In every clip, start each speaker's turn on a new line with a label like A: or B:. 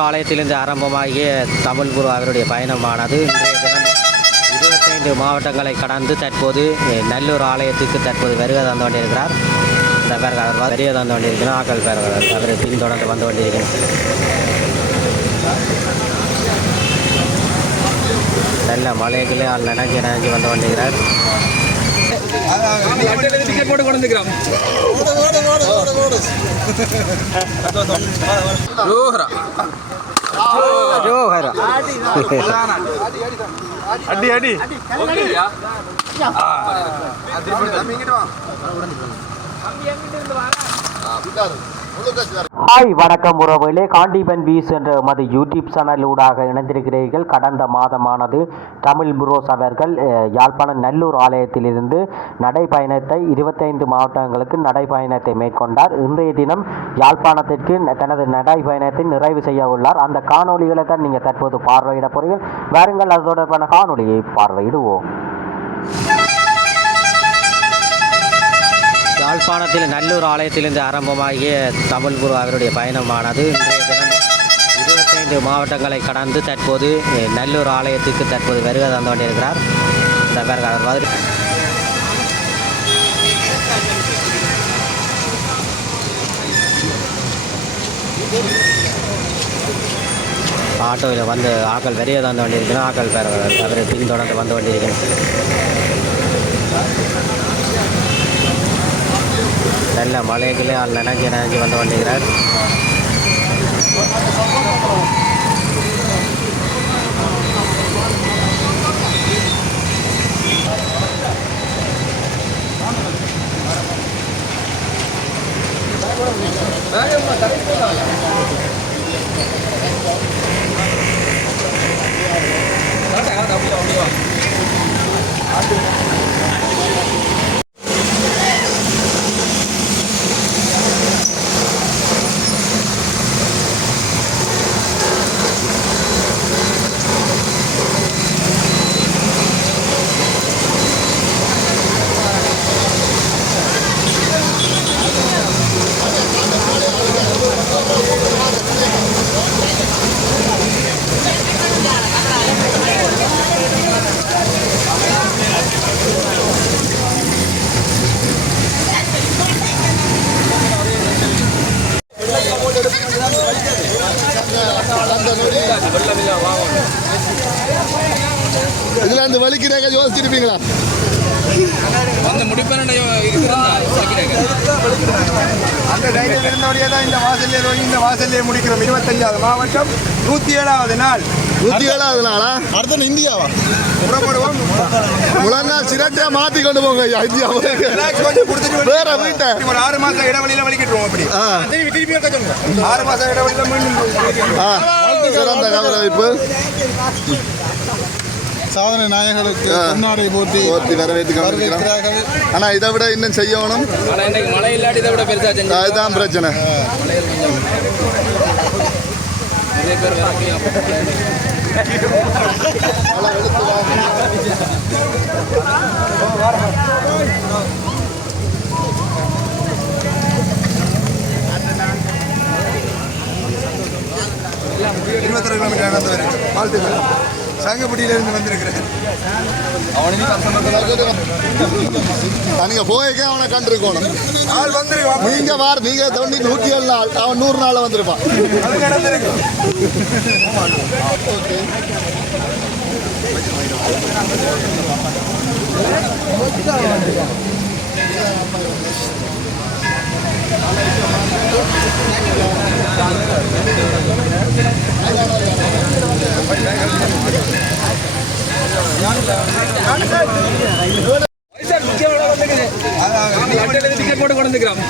A: ஆலயத்திலிருந்து ஆரம்பமாகிய தமிழ் குரு அவருடைய பயணமானது இன்றைய தினம் இருபத்தைந்து மாவட்டங்களை கடந்து தற்போது நல்லூர் ஆலயத்துக்கு தற்போது வருகை தந்து கொண்டிருக்கிறார். இந்த பேர் அவர் வருகை தந்து கொண்டிருக்கிறார். ஆக்கள் பேர் அவரை பின்தொடர்ந்து வந்து கொண்டிருக்கிறார். நல்ல மலைகளே ஆள் நினைஞ்சு நினைஞ்சு வந்து கொண்டிருக்கிறார்.
B: டிக்கெட் போட்டு கொண்டு வந்துக்கிறோம் ரோஹரா
A: ஜோஹரா
B: அடி அடி ஓகேயா
A: ஹாய் வணக்கம் உறவுகளே. காண்டிபன் வீஸ் என்ற மது யூடியூப் சேனல் ஊடாக இணைந்திருக்கிறீர்கள். கடந்த மாதமானது தமிழ் புரோஸ் அவர்கள் யாழ்ப்பாணம் நல்லூர் ஆலயத்திலிருந்து நடைப்பயணத்தை இருபத்தைந்து மாவட்டங்களுக்கு நடைப்பயணத்தை மேற்கொண்டார். இன்றைய தினம் யாழ்ப்பாணத்திற்கு தனது நடைப்பயணத்தை நிறைவு செய்ய உள்ளார். அந்த காணொளிகளை தான் நீங்கள் தற்போது பார்வையிட போறீர்கள். வாருங்கள் அது தொடர்பான காணொலியை பார்வையிடுவோம். யாழ்ப்பாணத்தில் நல்லூர் ஆலயத்திலிருந்து ஆரம்பமாகிய தமிழ் குரு அவருடைய பயணமானது இன்றைய தினம் இருபத்தைந்து மாவட்டங்களை கடந்து தற்போது நல்லூர் ஆலயத்துக்கு தற்போது வருகை தந்து கொண்டிருக்கிறார். இந்த மாதிரி. ஆட்டோவில் வந்து ஆக்கள் வெளியே தந்து கொண்டிருக்கிறோம் ஆக்கள் பேர் அவரை பின்தொடர்ந்து வந்து கொண்டிருக்கிறேன் நல்ல மலைகளே ஆள் நினைஞ்சு வந்து கொண்டிருக்கிறார்.
C: அந்த வலிக்கிறாங்க யோசிச்சிருப்பீங்களா?
B: வந்து முடிப்பேன்
D: அந்த தைரியம் இருந்தபடியே தான் இந்த வாசல்லே இந்த வாசல்லே முடிக்கிறோம். இருபத்தஞ்சாவது மாவட்டம் நூற்றி ஏழாவது நாள்.
C: நூத்தி ஏழாவது நாளா? அடுத்த இந்தியாவா?
D: புறப்படுவோம்.
C: முழங்கால் சிரட்டா மாத்தி கொண்டு போங்க ஐயா, வேற வீட்டை.
D: ஒரு ஆறு மாசம் இடைவெளியில வலிக்கிட்டுருவோம் அப்படி.
C: ஆ,
D: ஆறு மாசம் இடைவெளியில மீண்டும்
C: சிறந்த கவரவைப்பு
E: சாதனை நாயகர்களுக்கு பொன்னாடை போட்டி
C: போத்தி வரவேற்று காமிக்கிறோம்
E: வரவேற்கிறார்கள்.
C: ஆனா இதை விட இன்னும் செய்யணும்.
B: ஆனால் மழை இல்லாட்டி இதை விட பெருசாக செஞ்சு
C: அதுதான் பிரச்சனை.
B: நிறைய பேர் வரக்கூடிய
D: இருபத்தொரு கிலோமீட்டர் நடந்து வருது வாழ்த்துக்கள் சங்கப்பட்டியிலிருந்து வந்திருக்கிறேன்
C: நீங்க போய்க்க அவனை கண்டிருக்கணும்.
D: ஆள் வந்திருக்கோம்
C: நீங்க வார் நீங்க தொண்ணூத்தி நூத்தி ஏழு நாள் அவன் நூறு நாள்ல வந்திருப்பான்.
D: அது நடந்திருக்கும்
B: டிக்கெட் போட்டு கொண்டு வந்துக்கிறோம்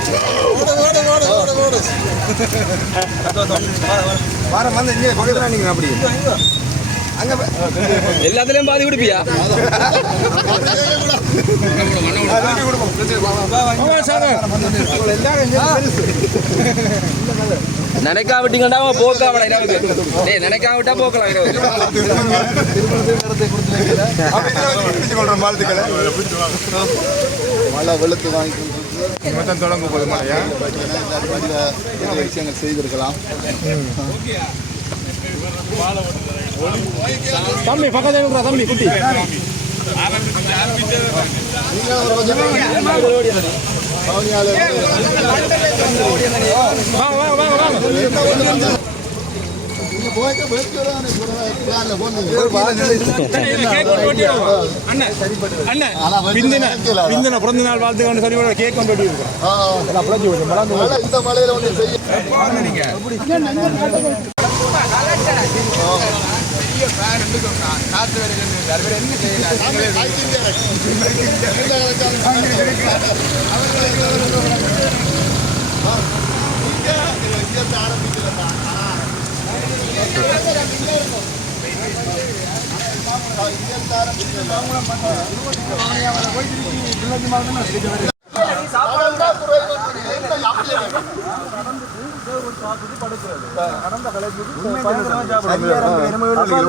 D: வாரம் வந்து இங்கே பக்கத்தில் நீங்கள் அப்படி அங்கே
B: எல்லாத்துலயும் பாதி குடிப்பியா நினைக்கா விட்டீங்கன்னா போக்கலாம் நினைக்கா விட்டா போக்கலாம் இரவுக்கு
D: வாழ்த்துக்களை
C: மழை வெளுத்து வாங்கி
D: தான் தொடங்க போகுது மழையா
C: விஷயங்கள் செய்திருக்கலாம்
E: தம்பி பக்கத்தில் தம்பி குட்டி வாங்க வாங்க வாங்க. பிந்தின பிறந்த நாள் வாழ்த்து கொண்டு சொல்லி கேக் கொண்டு இருக்கோம்
C: இந்த மலையில ஒன்று செய்ய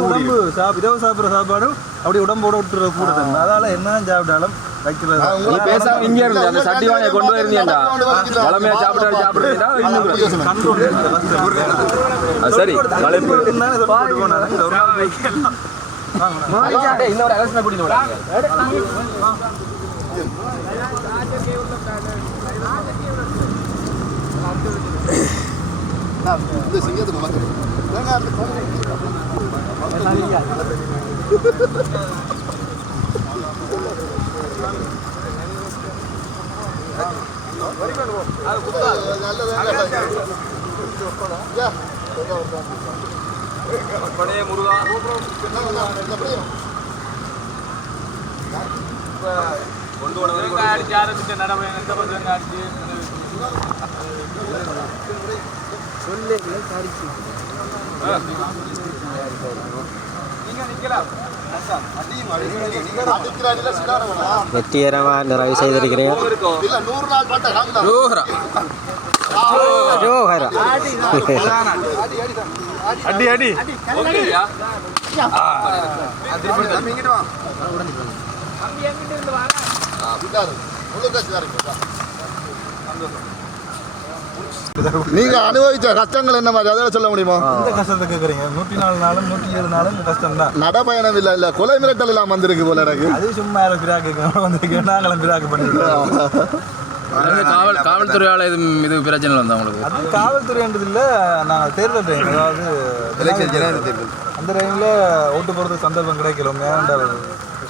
F: உடம்பு சாப் சாப்பிட்ற சாப்பாடு அப்படி உடம்போட விட்டுற கூட அதால என்ன சாப்பிட்டாலும் வைக்கிறது.
B: நீ பேசாம இங்க இருந்து அந்த சட்டி வாணியை கொண்டு போயிருந்தீங்கடா வளமையா சாப்பிட்டாரு சாப்பிடுறீங்களா இன்னும்
F: கண்ட்ரோல்
B: அது சரி களைப்பு இன்னொரு அரசனை கூட்டிட்டு விடாங்க
C: இந்த சிங்கத்துக்கு மக்கள் அடிக்கிறாடில சிலாரவனா
A: வெற்றிகரமாக நிறைவு செய்திருக்கிறேன்
C: இல்ல நூறு நாள் பட்ட காமிதான்
A: ஜோஹரா.
E: அடி அடி.
C: நீங்க அனுபவிச்ச கஷ்டங்கள் என்ன மாதிரி? அதை சொல்ல முடியுமா?
F: இந்த கஷ்டத்தை கேட்குறீங்க நூற்றி நாலு நாளும் நூற்றி ஏழு நாளும் கஷ்டம் தான்
C: நடபயணம் இல்ல இல்ல கொலை மிரட்டல் எல்லாம் வந்திருக்கு போல எனக்கு.
F: அது சும்மா யாரும் பிராக்கு கேட்கணும் வந்து நாங்களும் பிராக்கு பண்ணிருக்கோம்.
B: காவல் காவல்துறையால இது இது பிரச்சனை வந்தா உங்களுக்கு?
F: அது காவல்துறைன்றது இல்லை நாங்கள் தேர்தல் டைம் அதாவது அந்த டைமில் ஓட்டு போகிறது சந்தர்ப்பம் கிடைக்கல வேண்டாம்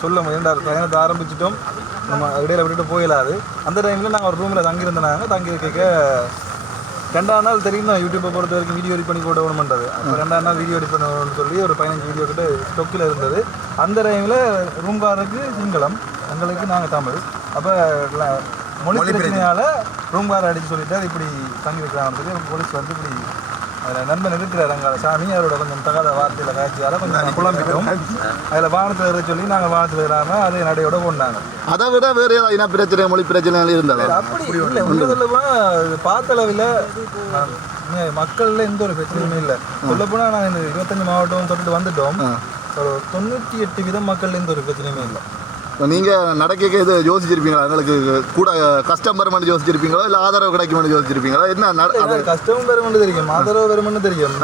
F: சொல்ல வேண்டாம் பயணத்தை ஆரம்பிச்சிட்டோம். நம்ம இடையில விட்டுட்டு போயிடாது அந்த டைமில் நாங்கள் ஒரு ரூமில் தங்கியிருந்தாங்க தங்கி கேட்க ரெண்டாம் நாள் தெரியும் தான் யூடியூப்பை பொறுத்த வரைக்கும் வீடியோ எடிட் பண்ணி போட வேணுமென்றது அப்போ ரெண்டாம் நாள் வீடியோ எடிட் பண்ணணும்னு சொல்லி ஒரு பதினஞ்சு வீடியோ கிட்ட ஸ்டொக்கில் இருந்தது. அந்த டைமில் ரூம்காரருக்கு சிங்களம். எங்களுக்கு நாங்கள் தமிழ். அப்போ மொழி பிரச்சனையால ரூம்கார அடிச்சு சொல்லிட்டு அது இப்படி தங்கி சொல்லி போலீஸ் வந்து இப்படி அதில் நண்பன் இருக்கிறார் அங்கே. சாமி அவரோட கொஞ்சம் தகாத வார்த்தையில் காய்ச்சியால கொஞ்சம் குழம்பிட்டோம். அதில் வானத்தில் ஏற சொல்லி நாங்கள் வானத்தில் ஏறாமல் அது நடையோட போனாங்க
C: அதை விட வேற ஏதாவது இன பிரச்சனை மொழி பிரச்சனை இருந்ததா?
F: அப்படி இல்லை. உண்மை சொல்லப்போனா இது பார்த்த அளவில் நான் உண்மையா மக்கள்ல எந்த ஒரு பிரச்சனையுமே இல்லை. சொல்லப்போனால் நான் இந்த இருபத்தஞ்சு மாவட்டம் தொட்டுட்டு வந்துட்டோம். ஒரு தொண்ணூற்றி எட்டு வீதம் மக்கள்ல எந்த ஒரு பிரச்சனையுமே இல்லை.
C: இப்ப நீங்க நடக்க இது யோசிச்சிருப்பீங்களா? எங்களுக்கு கூட கஷ்டம் வருமானு யோசிச்சிருப்பீங்களா? இல்ல ஆதரவு கிடைக்குமான்னு யோசிச்சிருப்பீங்களா? என்ன
F: கஷ்டமும் பெருமன்னு தெரியும். ஆதரவு பெருமன்னு தெரியும்.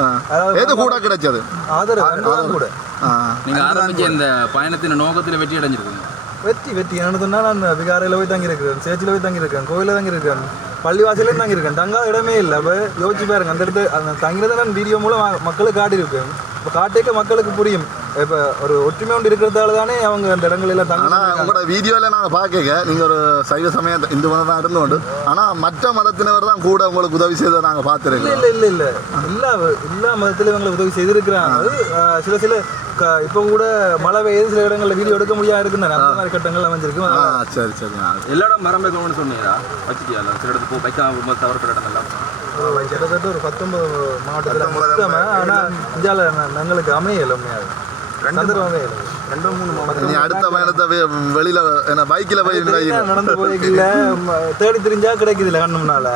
C: எது கூட கிடைச்சது?
F: ஆதரவு கூட.
C: ஆ.
B: நீங்க ஆரம்பிச்ச இந்த பயணத்தின் நோக்கத்துல வெற்றி அடைஞ்சிருக்கீங்க.
F: வெற்றி வெற்றி. என்ன சொன்னா நான் விகாரையில் போய் தங்கியிருக்கிறேன் சேர்ச்சில் போய் தங்கியிருக்கேன் கோயிலில் தங்கியிருக்கேன் பள்ளிவாசலையும் தங்கியிருக்கேன். தங்காத இடமே இல்லை. அப்போ யோசிச்சு பாருங்க அந்த இடத்து அந்த தங்கிறத நான் வீடியோ மூலம் மக்களுக்கு காட்டியிருக்கேன் இப்போ காட்டிக்க மக்களுக்கு புரியும். இப்போ ஒரு ஒற்றுமை ஒன்று இருக்கிறதால தானே அவங்க அந்த இடங்கள் எல்லாம்
C: ஆனா
F: தங்க
C: உங்களோட வீடியோல நாங்க பாக்க நீங்க ஒரு சைவ சமயம் இந்து மதம் தான் இருந்தோண்டு ஆனா மற்ற மதத்தினர் தான் கூட உங்களுக்கு உதவி செய்ததை நாங்க
F: இல்லை
C: பார்த்துருக்கோம்.
F: இல்லை இல்லை இல்லை எல்லா எல்லா மதத்திலும் இவங்களை உதவி செய்திருக்கிறாங்க. சில சில க- இப்போ கூட மழை பெய்யுது சில இடங்களில் வீடியோ எடுக்க முடியாது இருக்குன்னு அந்த மாதிரி கட்டங்கள் அமைஞ்சிருக்கு.
C: ஆ சரி சரி.
B: எல்லா இடம் மரம் வைக்கணும்னு சொன்னீங்களா? வச்சுட்டியா? சில இடத்துக்கு போ வைக்காம தவறு இடம் எல்லாம்
F: ஆமா, கிட்டத்தட்ட ஒரு பத்தொன்பது மாவட்டத்தில் ஆனால் இந்தியாவில் எங்களுக்கு அமையல உண்மையாக சந்தர்ப்பம் அமையல ரெண்டு மூணு
C: நீ
F: மாவட்டம்
C: அடுத்த பயணத்தை வெ- வெளியில என்ன பைக்கில் போய்.
F: நடந்து போய்க்கல தேடி தெரிஞ்சா கிடைக்குதுல்ல கண்ணு முன்னால.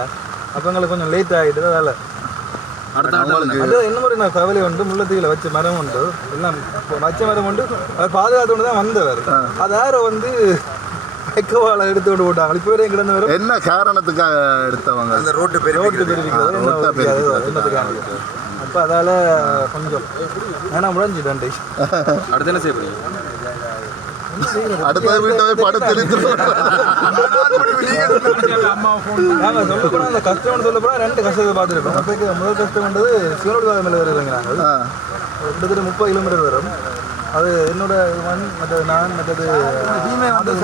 F: அப்போ எங்களுக்கு கொஞ்சம் லேட் ஆகிட்டு வேலை. அது என்ன? மாதிரி நான் கவலை உண்டு முள்ளத்தீவில் வச்ச மரம் உண்டு. எல்லாம் வச்ச மரம் உண்டு. பாதுகாத்து தான் வந்தவர். அது யாரோ வந்து எடுத்து கொண்டு போட்டாங்க. இப்போ வரையும் கிடந்த வரும்
C: என்ன காரணத்துக்காக எடுத்தவங்க?
D: அந்த ரோட்டு
F: ரோட்டு ஓகே, அப்போ அதால் கொஞ்சம். ஏன்னா முடிஞ்சுட்டேன்
B: அடுத்து என்ன செய்ய போறீங்க?
C: அடுத்த வீட்டை போய்
F: போனால் அந்த கஷ்டம்னு சொல்ல ரெண்டு கஷ்டத்தை பார்த்துருக்கோம் அப்போக்கு முதல் கஷ்டம்ன்றது சிவனோட மேலே வருதுங்க நாங்கள் கிட்டத்தட்ட முப்பது கிலோமீட்டர் வரும். அது என்னோட மண் மற்றது நான் மற்றது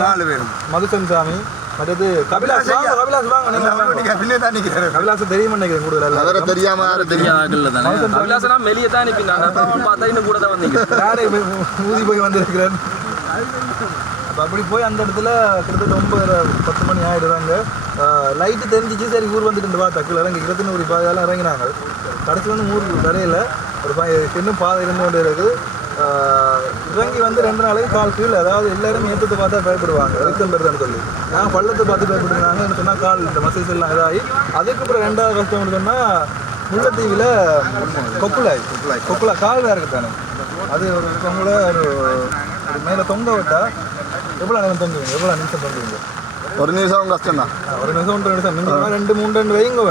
D: நாலு பேரும்.
F: மதுசன் சாமி. மற்றது கபிலாஸ் வாங்க கபிலாஸ் வாங்க நீங்க.
D: பின்னே தான் நிற்கிறேன்
F: கபிலாஸ் தெரியுமா நினைக்கிறேன் கூடுதல்?
C: அவரை தெரியாம யாரும் தெரியும்
B: ஆகல தானே. அபிலாசனா வெளியே தான் நிற்பினாங்க பார்த்தா இன்னும் கூட தான் வந்தீங்க.
F: யாரை போய் ஊதி போய் வந்திருக்கிறேன் அப்போ அப்படி போய் அந்த இடத்துல கிட்டத்தட்ட ஒன்பது பத்து மணி ஆகிடுவாங்க லைட்டு தெரிஞ்சிச்சு. சரி ஊர் வந்துட்டு வா தக்கில் இறங்கி இருபத்தி ஒரு பாதையெல்லாம் இறங்கினாங்க. கடைசி வந்து ஊருக்கு வரையில ஒரு பா இன்னும் பாதை இருந்து கொண்டு இருக்குது. இறங்கி வந்து ரெண்டு நாளைக்கு கால் கீழே அதாவது எல்லாரும் ஏற்றத்தை பார்த்தா பயப்படுவாங்க. வெளிச்சம் பெறுதுன்னு சொல்லி நாங்கள் பள்ளத்தை பார்த்து பயப்படுறாங்க என்ன சொன்னால் கால் இந்த மசில்ஸ் எல்லாம் இதாகி அதுக்கப்புறம் ரெண்டாவது கஷ்டம் சொன்னால் முல்லைத்தீவில் கொக்குலாய் கொக்குலா கால் வேறு தானே அது ஒரு ஒரு மேலே தொங்க விட்டா எவ்வளோ நேரம் தொங்குவீங்க? எவ்வளோ நிமிஷம் தொங்குவீங்க?
C: ஒரு நிமிஷம் கஷ்டம் தான்
F: ஒரு நிமிஷம் ஒன்றரை நிமிஷம். ரெண்டு மூணு ரெண்டு வைங்க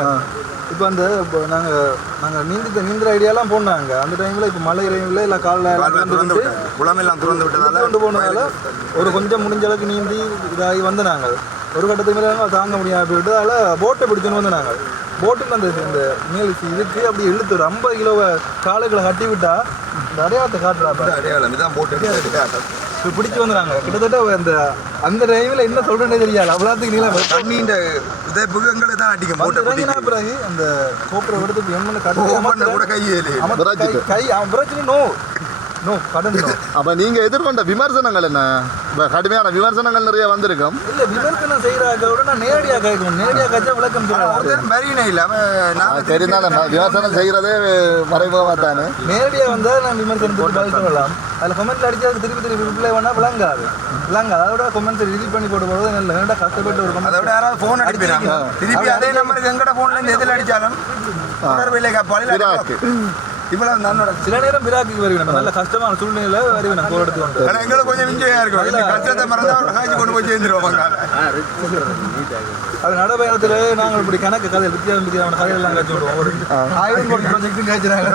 F: இப்போ அந்த இப்போ நாங்கள் நாங்கள் நீந்தி நீந்துற ஐடியாலாம் போனாங்க அந்த டைமில் இப்போ மழை டைமில் இல்லை காலில்
D: திறந்து குளமெல்லாம் திறந்து விட்டதால
F: கொண்டு போனதால ஒரு கொஞ்சம் முடிஞ்ச அளவுக்கு நீந்தி இதாகி வந்து நாங்கள் ஒரு கட்டத்துக்கு மேலே தாங்க முடியாம போயிட்டு அதில் போட்டை பிடிச்சுன்னு வந்து நாங்கள் போட்டில் அந்த இந்த மேல் இதுக்கு அப்படி இழுத்து ஒரு ஐம்பது கிலோவை காலுகளை கட்டி விட்டா இந்த அடையாளத்தை காட்டுறாப்ப
D: அடையாளம் இதான் போட்டு
F: இப்போ பிடிச்சி வந்துறாங்க. கிட்டத்தட்ட அந்த அந்த டைமில் என்ன சொல்கிறேன்னே தெரியாது. அவ்வளோத்துக்கு நீளம்
D: தண்ணீண்ட உதயப்புக்கு எங்களை தான் போட்ட
F: இறங்கினா பிறகு அந்த கோப்புரை எடுத்து
D: போட்டு கூட
F: கட்டி அமர்த்த- கை. கை அவன் பிரச்சனை நோ. நோ கடன்
C: அப்ப நீங்க எதிர்கொண்ட விமர்சனங்கள் என்ன? கடுமையான விமர்சனங்கள் நிறைய வந்திருக்கும்.
F: இல்ல விமர்சனம் நான் நேரடியா கேட்கணும். நேரடியா கேட்டா விளக்கம்
D: மரியனே இல்ல. அவன் நாங்க
C: தெரிந்தாலும் விமர்சனம் செய்யறதே மறைமுகமா தானே
F: நேரடியா வந்தா நான் விமர்சனத்துக்கு பதில் சொல்லலாம். அதுல கமெண்ட்ல அடிச்சு அதுக்கு திருப்பி திருப்பி ரிப்ளை பண்ணா விளங்காது. விளங்காது. அதோட கமெண்ட்ஸ் ரிலீட் பண்ணி போட்டு போறது நல்ல வேண்டா கஷ்டப்பட்டு ஒரு
D: அதை விட யாராவது போன் அடிக்கிறாங்க. திருப்பி அதே நம்பருக்கு எங்கட போன்ல இருந்து எதில் அடிச்சாலும் தொடர்பில்லை
C: விராக்கு.
D: இவ்வளவு நன்னோட
F: சில நேரம் பிராக்கு வருவேன். நல்ல கஷ்டமான சூழ்நிலையில வருவேன். போர் எடுத்து வந்து
D: ஆனா எங்களுக்கு கொஞ்சம் விஞ்சையா இருக்கும். இந்த கஷ்டத்தை மறந்தா அவர் காய்ச்சி கொண்டு போய் சேர்ந்துருவாங்க
F: அது நடைபயணத்துல நாங்கள் இப்படி கணக்கு கதை வித்தியாசம் வித்தியாசம் கதையெல்லாம் கட்சி விடுவோம். ஒரு ஆயிரம் கோடி ப்ராஜெக்ட்டும் காய்ச்சினாங்க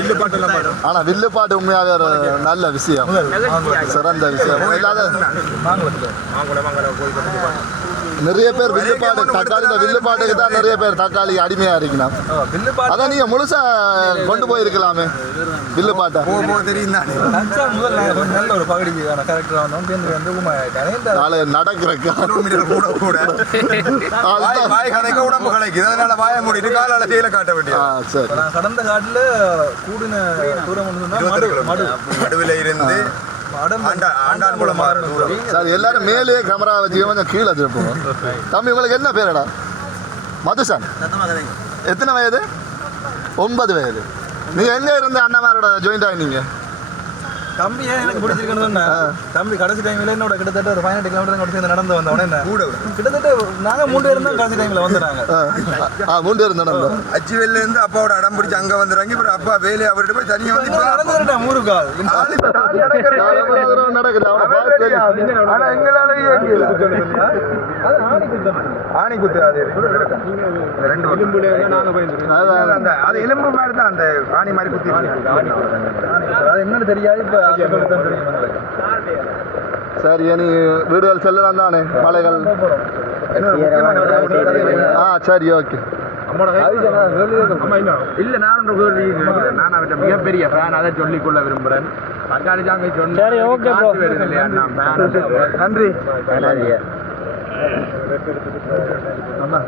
D: வில்லு பாட்டெல்லாம் பாடும்
C: ஆனா வில்லுப்பாட்டு உண்மையாவே ஒரு நல்ல விஷயம். சிறந்த விஷயம். இல்லாத நிறைய பேர் வில்லுப்பாட்டு தக்காளி வில்லுப்பாட்டுக்கு தான் நிறைய பேர் தக்காளி அடிமையா இருக்கணும். அதான் நீங்க முழுசா கொண்டு போயிருக்கலாமே. வில்லுப்பாட்டை
F: நல்ல ஒரு பகுதிக்கான கேரக்டர் வந்தோம்
D: கிலோமீட்டர் கூட கூட. வாய் கதைக்க உடம்பு கலைக்குது அதனால வாய மூடிட்டு காலால கீழே காட்ட
F: நான் கடந்த காட்டுல கூடின தூரம்
D: இருந்து ஆண்டான் குளம்
C: சார் எல்லாரும் மேலேயே கேமரா வச்சு கொஞ்சம் கீழே திருப்போம் தம்பி உங்களுக்கு என்ன பேரடா? மதுசன். எத்தனை வயது? ஒன்பது வயது. நீங்க எங்க இருந்து அண்ணாமாரோட ஜாயிண்ட் ஆகினீங்க
F: தம்பி ஏன் எனக்கு பிடிச்சிருக்குன்னு சொன்னேன் தம்பி கடைசி டைம்ல என்னோட கிட்டத்தட்ட ஒரு பதினெட்டு கிலோமீட்டர் கூட நடந்து வந்தோம் என்ன
D: கூட
F: கிட்டத்தட்ட நாங்க மூணு பேரும் தான் கடைசி டைம்ல வந்துறாங்க
C: ஆ. மூன்று இருந்து நடந்தோம்.
D: அச்சுவெல்ல இருந்து அப்பாவோட அடம் பிடிச்சு அங்க வந்துடுறாங்க அப்புறம் அப்பா வேலையை அவர்கிட்ட போய் தனியா வந்து இப்ப
F: நடந்து வரட்டேன் ஊரு கால்?
C: நடக்குது. அவனை பார்த்து தெரியும்.
D: ஆனா எங்களால. ஆணி குத்து அது ரெண்டு. அந்த அது எலும்பு மாதிரி தான் அந்த ஆணி மாதிரி குத்தி.
F: அது என்னன்னு தெரியாது இப்ப
C: சரி இனி வீடுகள் செல்லலாம் தானே மலைகள். ஆ சரி ஓகே.
G: இல்ல நான் கேள்வி. நான் அவர்கிட்ட மிகப்பெரிய ஃபேன் அதை சொல்லிக் கொள்ள விரும்புறேன். தக்காளி சாமி சொன்ன சரி ஓகே வருது இல்லையா? நான் ஃபேன்
D: நன்றி.
C: ஆமா